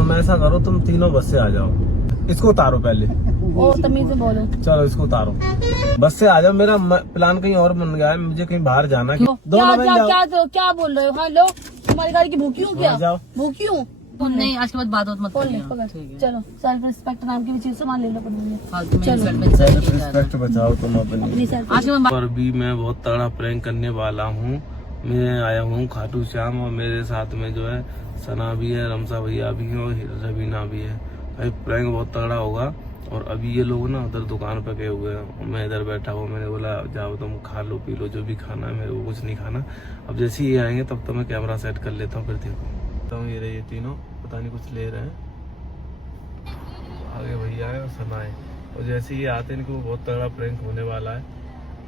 तुम ऐसा करो, तुम तीनों बस से आ जाओ। इसको उतारो पहले। ओ तमीज से बोलो। चलो इसको उतारो, बस से आ जाओ। मेरा प्लान कहीं और बन गया है, मुझे कहीं बाहर जाना है। क्या बोल रहे हो? हाँ लो, तुम्हारी गाड़ी की भूखी हूँ क्या? जाओ। भूखी हूँ नहीं, आज के बाद बात मत करिए। चलो सेल्फ रिस्पेक्ट नाम की भी चीज सामान ले लो सेल्फ रिस्पेक्ट बचाओ तुम अपनी। आज के बाद और भी मैं बहुत तगड़ा प्रैंक करने वाला हूँ। मैं आया हूँ खाटू श्याम और मेरे साथ में जो है सना भी है, रमसा भैया भी है और रवीना भी है। भाई प्रैंक बहुत तगड़ा होगा। और अभी ये लोग ना उधर दुकान पे गए हुए हैं और मैं इधर बैठा हुआ। मैंने बोला जाओ तुम खा लो पी लो जो भी खाना है, मेरे को कुछ नहीं खाना। अब जैसे ही ये आएंगे तब तो मैं कैमरा सेट कर लेता हूँ, फिर देखो। ये रहे ये तीनों, पता नहीं कुछ ले रहे हैं। आगे भैया है और सना है। और जैसे ही आते हैं इनको बहुत तगड़ा प्रैंक होने वाला है।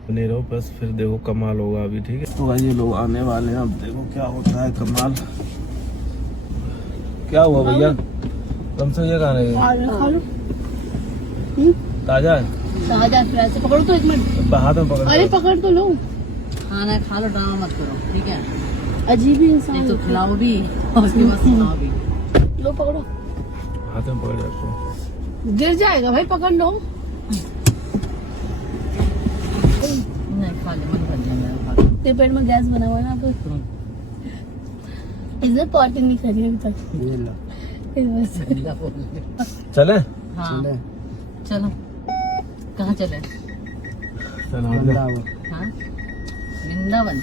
बने रहो बस, फिर देखो कमाल होगा अभी। ठीक है तो भाई ये लोग आने वाले हैं, अब देखो क्या होता है कमाल। क्या हुआ भैया? तुम से ये खाने ताजा है? ताजा से पकड़ो तो एक मिनट, हाथ में पकड़। अरे पकड़ तो लो। खाना खा लो, ड्रामा मत करो, ठीक है? अजीब ही इंसान नहीं तो खिलाओ भी और उसके बाद सुनाओ भी। लो पकड़ो, हाथ में पकड़ रखो। गिर जाएगा भाई, पकड़ लो। नहीं खा ले, मन भर जाएगा। तेरे पेट में गैस बना हुआ है ना, तो इधर पार्टी नहीं करी अभी तक। चले? हाँ चलो, कहाँ चले? हाँ वृंदावन,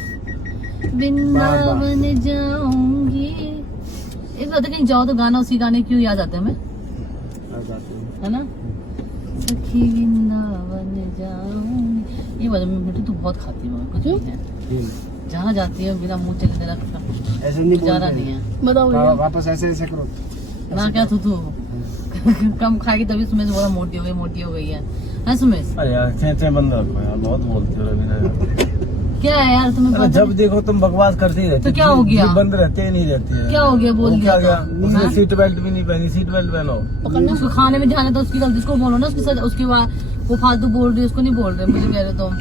वृंदावन जाऊंगी। इस बात कहीं जाओ तो गाना, उसी गाने क्यों याद आते हैं हमें, है ना? सखी वृंदावन जाऊंगी, ये बात मिट्टू तो बहुत खाती है कुछ भी है। जहाँ जाती है बिना मुँह चले देना, ऐसे नहीं गुजारा नहीं है। बताओ भैया। वापस ऐसे ऐसे करो ना क्या तू कम खाएगी तभी सुमेश बोला मोटी हो गई है सुमेश? अरे यार चेचे बंद रखो यार, बहुत बोलते हो रवीना यार। क्या है यार तुम्हें अरे जब देखो तुम बकवास करती रहती। तो क्या हो गया? बंद रहते ही नहीं रहती है। क्या हो गया? बोल क्या दिया गया? उसने सीट बेल्ट भी नहीं पहनी, सीट बेल्ट पहनो। पकड़ना। उसको खाने में ध्यान है तो उसकी गलती, उसको बोलो ना। उसके बाद वो फालतू बोल रही है, उसको नहीं बोल रहे, मुझे कह रहे तो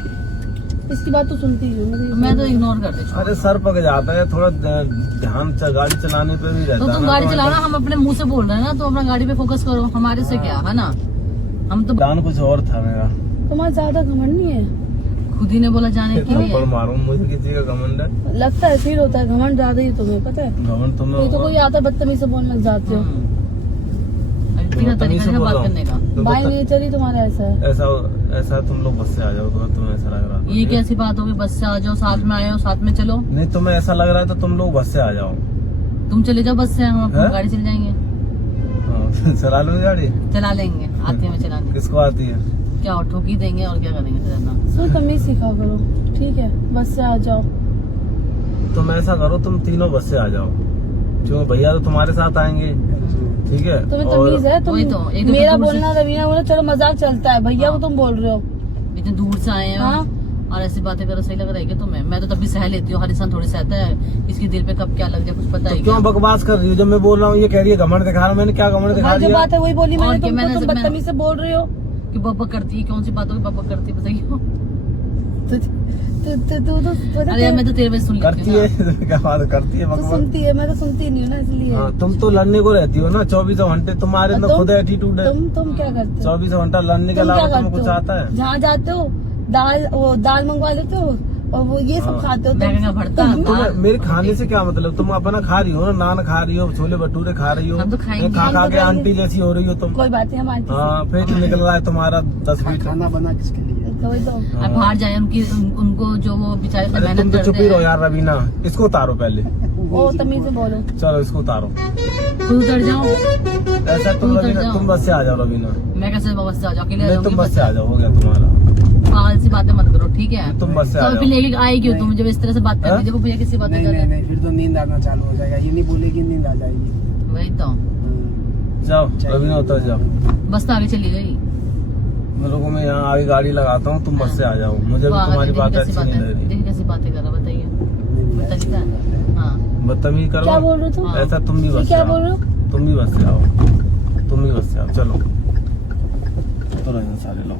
इसकी बात तो सुनती ही हूँ मैं तो इग्नोर कर देती हूँ। अरे सर पक जाता है, थोड़ा ध्यान गाड़ी चलाने पे भी रहता तो है। तुम गाड़ी चलाओ ना, हम अपने मुंह से बोल रहे हैं ना, तो अपना गाड़ी पे फोकस करो, हमारे से क्या है ना। हम तो प्लान कुछ और था मेरा। तुम्हारा ज्यादा घमंड नहीं है? खुद ही ने बोला जाने के लिए। थप्पड़ मारूं, मुझे किसी का घमंड है? लगता है फील होता है घमंड ज्यादा ही तुम्हें, पता है? घमंड तुम्हें ये तो कोई आता है बदतमीज से बोलने लग जाते हो। तीन तरीके से बात करने का बाई नेचर ही तुम्हारा ऐसा है। ऐसा तुम लोग बस से आ जाओ, तुम्हें ऐसा लग रहा है? ये कैसी बात होगी? बस से आ जाओ, साथ में आए हो, साथ में चलो। नहीं तुम्हें ऐसा लग रहा है तो तुम लोग बस से आ जाओ। तुम चले जाओ बस से, हम अपनी है? गाड़ी चले जाएंगे। हाँ, चला लो गाड़ी। चला लेंगे, आती है मैं चलाने। किसको आती है? क्या और ठोकी देंगे और क्या करेंगे फिर? सो तमीज सिखा करो, ठीक है? बस से आ जाओ। तुम ऐसा करो, तुम तीनों बस से आ जाओ, क्योंकि भैया तो तुम्हारे साथ आएंगे। ठीक है तुम्हें तमीज है? तुम तो मेरा बोलना रवीना बोला चलो मजाक चलता है, भैया को तुम बोल रहे हो। इतने दूर से आए हैं और ऐसी बातें करो, सही लग रहा है क्या तुम्हें? मैं तो तब भी सह लेती हूँ, हर इंसान थोड़ी सहता है, इसके दिल पे कब क्या लग जाए कुछ पता ही। क्यों बकवास कर रही हो? जब मैं बोल रहा हूँ ये कह रही है घमंड दिखा रहा हूँ। मैंने क्या घमंड दिखा जो दिया? बात है वही बोली मैंने, तुम मैंने बदतमीज से बोल रहे हो कि पापा करती है। कौन सी बात होगी पापा करती है बताइए? अरे मैं तो तेरे वजह सुन करती है। क्या बात करती है? तो सुनती है, मैं तो सुनती नहीं हूँ ना, इसलिए। हाँ, तुम तो लड़ने को रहती हो ना 24 घंटे। तुम्हारे अंदर खुद एटीट्यूड है। तुम क्या करते हो? 24 घंटा लड़ने के अलावा तुम्हें कुछ आता है? जहाँ जाते हो दाल मंगवा लेते हो और वो ये सब खाते हो। महंगा भरता तुम्हें मेरे खाने से क्या मतलब? तुम अपना खा रही हो ना, नान खा रही हो, छोले भटूरे खा रही हो, हम तो खाएंगे। खा खा के आंटी जैसी हो रही हो तुम। कोई बात नहीं, हम आंटी। हाँ पेट निकल रहा है तुम्हारा 10 फीट। खाना बना किसके लिए? अब बाहर जाए उनको जो वो बेचारे अरे तुम मेहनत तो चुप करते ही रहो हैं। यार रवीना, इसको उतारो पहले। ओ तमीज से बोलो। चलो इसको उतारो। खुद उतर जाओ। ऐसा तुम रवीना, तुम बस से आ जाओ रवीना। मैं कैसे बस से आ जाओ? अकेले आ नहीं जाऊंगी तुम बस बस से आ जाओ, हो गया तुम्हारा। पागल सी बातें मत करो, ठीक है? तुम बस से आ तो जाओ। फिर लेके आए क्यों तुम? जब इस तरह से बात कर रही, जब भैया किसी बातें नहीं कर नहीं रहे हैं, नहीं, फिर तो नींद आना चालू हो जाएगा। ये नहीं बोलेगी नींद आ जाएगी। वही तो। जाओ रवीना उतर जाओ। बस तो आगे चली गई। लोगों में यहाँ आगे गाड़ी लगाता हूँ, तुम बस से आ जाओ। मुझे भी तुम्हारी बात अच्छी नहीं लग रही। देखिए कैसी बातें कर रहा, बताइए बताइए। हाँ बदतमीज करो। क्या बोल रहे हो तुम? ऐसा तुम भी बस से क्या आओ। बोल रहे हो? तुम भी बस से आओ, तुम भी बस से आओ। चलो उतरो यहाँ सारे लोग।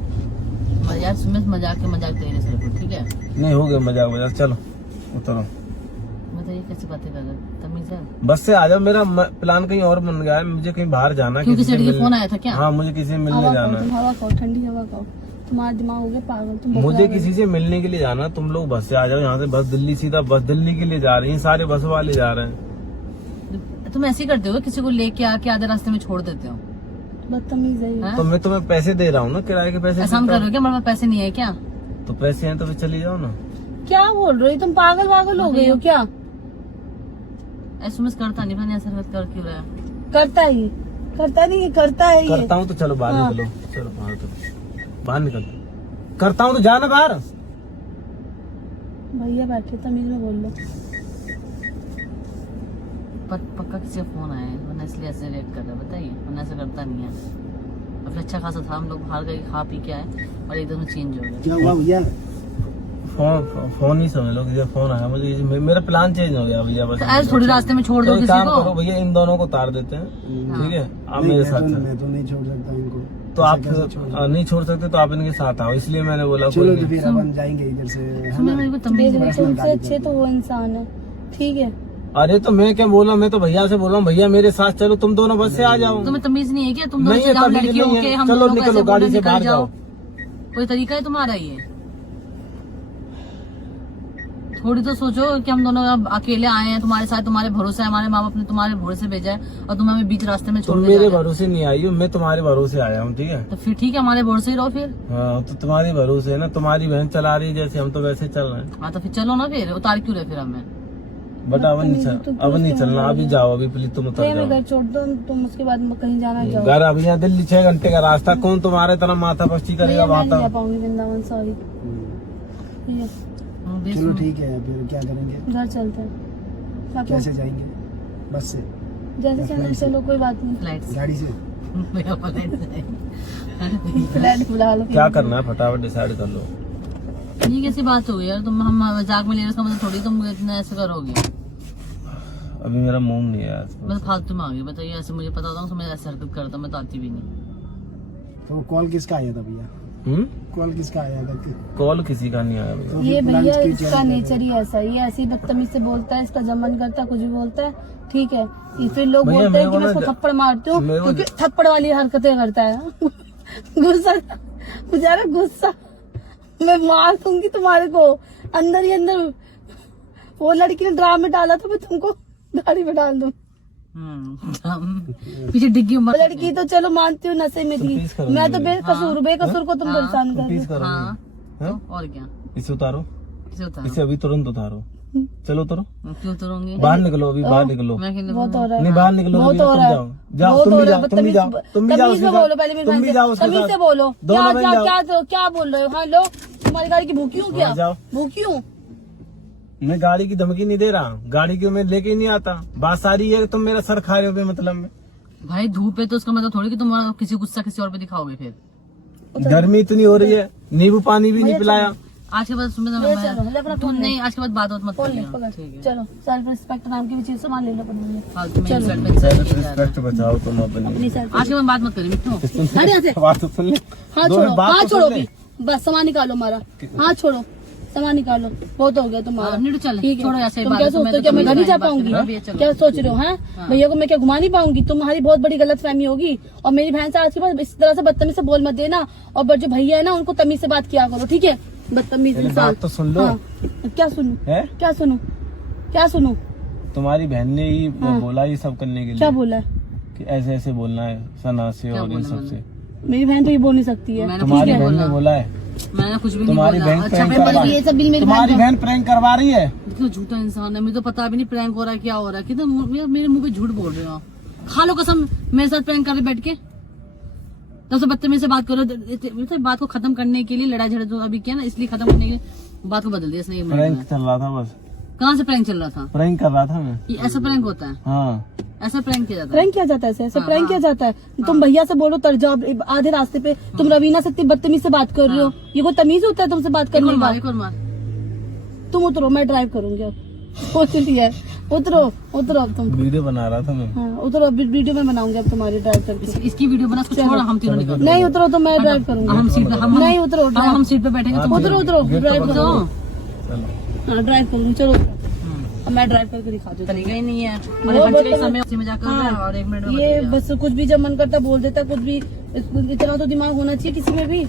यार सुमेश मजाक के मजाक दे रहे सिर्फ, ठीक है? नहीं हो गया मजाक वजाक, चलो उतरो। बताइए कैसी बातें कर रहे हैं, तमीज है? बस से आ जाओ, मेरा प्लान कहीं और बन गया है, मुझे कहीं बाहर जाना है, क्यों किसी किसी से लड़की का मिलने- फोन आया था क्या? हाँ, मुझे किसी से मिलने हवा जाना खाओ, है। तुम हवा खाओ, ठंडी हवा खाओ, तुम्हारा दिमाग हो गया पागल, तुम बकरा मुझे बन किसी से मिलने के लिए जाना है, तुम लोग बस से आ जाओ यहाँ से, बस दिल्ली सीधा, बस दिल्ली के लिए जा रही है, सारे बस वाले जा रहे हैं। तुम ऐसे ही करते हो, किसी को लेके आके आधे रास्ते में छोड़ देते हो? बदतमीज है ये। हाँ? तो मैं तुम्हें पैसे दे रहा हूँ ना, किराए के पैसे ऐसा हम देता कर हूँ। रहे हो क्या? हमारे पास पैसे नहीं है क्या? तो पैसे हैं तो फिर चली जाओ ना। क्या बोल रही हो तुम? पागल वागल हो गई हो क्या? एसएमएस करता नहीं, मैंने ऐसा कर क्यों रहा है? करता ही करता नहीं है, करता है ये। करता हूँ तो चलो बाहर हाँ। निकलो, चलो बाहर, तो बाहर निकलो। करता हूँ तो जाना बाहर। भैया बैठे, तमीज में बोल लो। पक्का किसी का फोन आया है, वरना इसलिए ऐसे रिएक्ट कर रहा है, बताइए, वरना ऐसा करता नहीं है। अब अच्छा खासा था, हम लोग बाहर गए, खा पी के आए और एकदम चेंज हो गया। क्या हुआ भैया? फोन ही समझ लो कि फोन आया मुझे, मेरा प्लान चेंज हो गया भैया। बस तो ऐसे थोड़ी रास्ते में छोड़ दो तो एक किसी काम को। करो भैया, इन दोनों को उतार देते हैं, ठीक है? आप नहीं, मेरे साथ मैं चलो। तो नहीं छोड़ सकता इनको। तो ऐसा आप कैसे छोड़ सकता? नहीं छोड़ सकते तो आप इनके साथ आओ, इसलिए मैंने बोला कोई चलो तो नहीं। फिर अपन जाएंगे इधर से, है सुनो, ना? मेरे को तमीज देख है। रहे तुमसे अच्छे तो वो इंसान है, ठीक है? अरे तो मैं क्या बोला, मैं तो भैया से बोल रहा हूँ, भैया मेरे साथ चलो, तुम दोनों बस से आ जाओ। तुम्हें तमीज नहीं है क्या? तुम दोनों नहीं से है, जाओ, तमीज लड़कियों नहीं है। के, हम चलो दोनों को निकलो, ऐसे गाड़ी बोलो, से निकल बाहर जाओ। जाओ। कोई तरीका है तुम्हारा ये? थोड़ी तो सोचो कि हम दोनों अब अकेले आए हैं तुम्हारे साथ, तुम्हारे भरोसे, हमारे माँ बाप ने तुम्हारे भरोसे भेजा है और तुम हमें बीच रास्ते में छोड़ तुम के मेरे जा रहे हो। भरोसे नहीं आई हो, मैं तुम्हारे भरोसे आया हूँ, ठीक है? तो फिर ठीक है, हमारे भरोसे ही रहो फिर। हाँ, तो तुम्हारी भरोसे है ना, तुम्हारी बहन चला रही है जैसे, हम तो वैसे चल रहे हैं। हाँ तो फिर चलो ना, फिर उतार क्यों रहे फिर हमें? बट अब नहीं चल, अब नहीं चलना, अभी जाओ, अभी प्लीज तुम उतर प्रेम जाओ। इधर छोड़ दो तुम, उसके बाद कहीं जाना जाओ। घर अभी यहाँ दिल्ली 6 घंटे का रास्ता, कौन तुम्हारे तरह माथा पच्ची करेगा भैया, मैं वहाँ नहीं जा तक? पाऊंगी वृंदावन, सॉरी। हम्म। देख चलो लो। ठीक है, फिर क्या करेंगे? घर चलते हैं। क्या कैसे जाएंगे? बस से? जैसे चलना चलो, कोई बात नहीं। फ्लाइट से। गाड़ी से? भैया फ्लाइट से। फ्लैट बुला लो। क्या करना है फटाफट डिसाइड कर लो। ये कैसी बात हो गई यार? तुम हम मजाक में ले रहे हो, इसका मतलब थोड़ी तुम इतना ऐसे करोगे। अभी मेरा मूड नहीं है यार। मैं तो फालतू में आ गई, बताइए, ऐसे मुझे पता होता तो मैं ऐसे हरकत करता, मैं तो आती भी नहीं। तो कॉल किसका आया था भैया? कॉल किसका आया था? कॉल किसी का नहीं आया भैया। तो ये फिर plans भैया क्यों इसका change कर नेचर ही ऐसा है, ये ऐसी बदतमीज से बोलता है, इसका जब मन करता है कुछ भी बोलता है, ठीक है? ये फिर लोग भैया, बोलते हैं मेरे कि को मैं ना इसको थप्पड़ मारती हूँ मेरे को- क्योंकि थप्पड़ वाली हरकतें करता है। गुस्सा, बेचारा गुस्सा, मैं मार दूंगी तुम्हारे को अंदर ही अंदर। वो लड़की ने ड्राम में डाला था, मैं तुमको गाड़ी में डाल दूं। पीछे डिग्गी वो मत। लड़की तो चलो मानती हूँ नशे में थी, प्लीज करो मैं तो मेरे बेकसूर को तुम परेशान कर रहे प्लीज हो। करो। हाँ हाँ? तो और क्या? इसे उतारो, किसे उतारो? इसे अभी तुरंत उतारो, चलो उतारो, क्यों उतरूंगी? बाहर निकलो, अभी बाहर निकलो। मैं क्यों वो तो हो रहा है, नहीं बाहर निकलो, वो अभी तो हो तुम रहा है, जाओ, जाओ वो तुम तो भी हो रहा जाओ, है, तुम भी जाओ, तुम भी जाओ तमीज उसके में बोलो साथ, पहले मेरी तुम बहन भी से, जाओ उसके तमीज से साथ, बोलो। दोनों क्या बहन क्या जाओ। क्या बोल रहे हो? हाँ लो, तुम्हारी गाड़ी की भूखी हूँ क्या? हाँ, जाओ। भूखी हूँ? मैं गाड़ी की धमकी नहीं दे रहा, गाड़ी की मैं लेके ही नहीं आता, बात सारी है कि तुम मेरा सर खा रहे हो बेमतलब में। भाई धूप है तो उसका मतलब थोड़ी कि तुम किसी गुस्सा किसी और पे दिखाओगे फिर। गर्मी इतनी हो रही है, नींबू पानी भी नहीं पिलाया। आज के बाद सुन ले चलो, ले अपना फोन ले। नहीं, आज के बाद बात मत फोन ले, करिए। पकड़, ठीक है। चलो सेल्फ रिस्पेक्ट नाम की भी चीज सामान ले लो अपने लिए। फालतू में चलो। insult पे insult किया जा रहा है। रिस्पेक्ट बचाओ तुम अपनी। अपनी सेल्फ आज के बाद बात मत करिए मिट्टू। हट यहाँ से। बात तो सुन ले। हाँ दो छोड़ो, मिनट बात हाँ तो छोड़ो सुन ले। भी, बस सामान निकालो हमारा। हाँ छोड़ो, सामान निकालो, बहुत हो गया तुम्हारा। हाँ, नीडू चल, ठीक है, छोड़ो ऐसे ही तुम बात, क्या तुम्हें सोचते हो तो कि मैं घर नहीं जा बात पाऊंगी? करना भी है, चलो। क्या सोच रहे हो? हैं भैया को मैं क्या घुमा नहीं पाऊंगी? तुम्हारी बहुत बड़ी गलत फहमी होगी। और मेरी बहन से आज के बाद इस तरह से बदतमीज से बोल मत देना, और जो भैया है ना उनको तमीज से बात किया करो, ठीक है? बदतमीज पहले इंसान। बात तो सुन लो। हाँ, क्या सुनूं? है क्या सुनूं? क्या सुनूं? तुम्हारी बहन ने ही हाँ। बोला ये सब करने के क्या लिए, बोला है? कि ऐसे ऐसे बोलना है सना से क्या और इन बोला सब से। मेरी बहन तो ये बोल नहीं सकती है। मैंने तुम्हारी कुछ नहीं बहन ने बोला। बोला है, मैंने कुछ भी नहीं तुम्हारी बोला। बहन अच्छा प्रैंक मैं करवा बड़ी- ये सब बिल मेरी तुम्हारी बहन बहन प्रैंक करवा रही है। कितना झूठा इंसान है, मुझे तो पता भी नहीं प्रैंक हो रहा है क्या हो रहा है। कितना मेरे मुंह पे झूठ बोल रहे हो। खा लो कसम, मेरे साथ प्रैंक कर रहे बैठ के। तो बदतमीज से बात करो, तो बात को खत्म करने के लिए लड़ाई झगड़ा जो अभी किया ना, इसलिए खत्म करने के लिए बात को बदल दिया इसने। प्रैंक चल रहा था, बस कहाँ से प्रैंक चल रहा था? प्रैंक कर रहा था मैं। ये ऐसा प्रैंक होता है? हाँ, ऐसा प्रैंक किया जाता है? प्रैंक किया जाता है, ऐसे हाँ, प्रैंक हाँ। किया जाता है। तुम भैया से बोलो तर जाओ, आधे रास्ते पे तुम रवीना से इतनी बदतमीज से बात कर रही हो। ये कोई तमीज होता है तुमसे बात एक करने और का? मार, एक और मार। तुम उतरो, मैं ड्राइव करूंगी अब। सोच लिया है, उतरो उतरो अब तुम। वीडियो बना रहा था मैं। हाँ उतरो, अब वीडियो में बनाऊंगी अब तुम्हारी ड्राइव करके। इसकी वीडियो बना, इसको छोड़, हम तीनों निकल। नहीं उतरो तो मैं ड्राइव अब करूंगी। हम सीट पे नहीं उतरो, हम सीट पे बैठेंगे तो उतरो उतरो, ड्राइव तो करो। चलो। हाँ ड्राइव करूंगी, चलो। अब मैं ड्राइव करके दिखा दूँ। तरीका ही नहीं है। वो और घंटे का बहुत- समय उसी में जाकर हाँ, और 1 मिनट में ये बदल गया। बस कुछ भी जब मन करता बोल देता, कुछ भी इतना तो दिमाग होना चाहिए किसी में भी।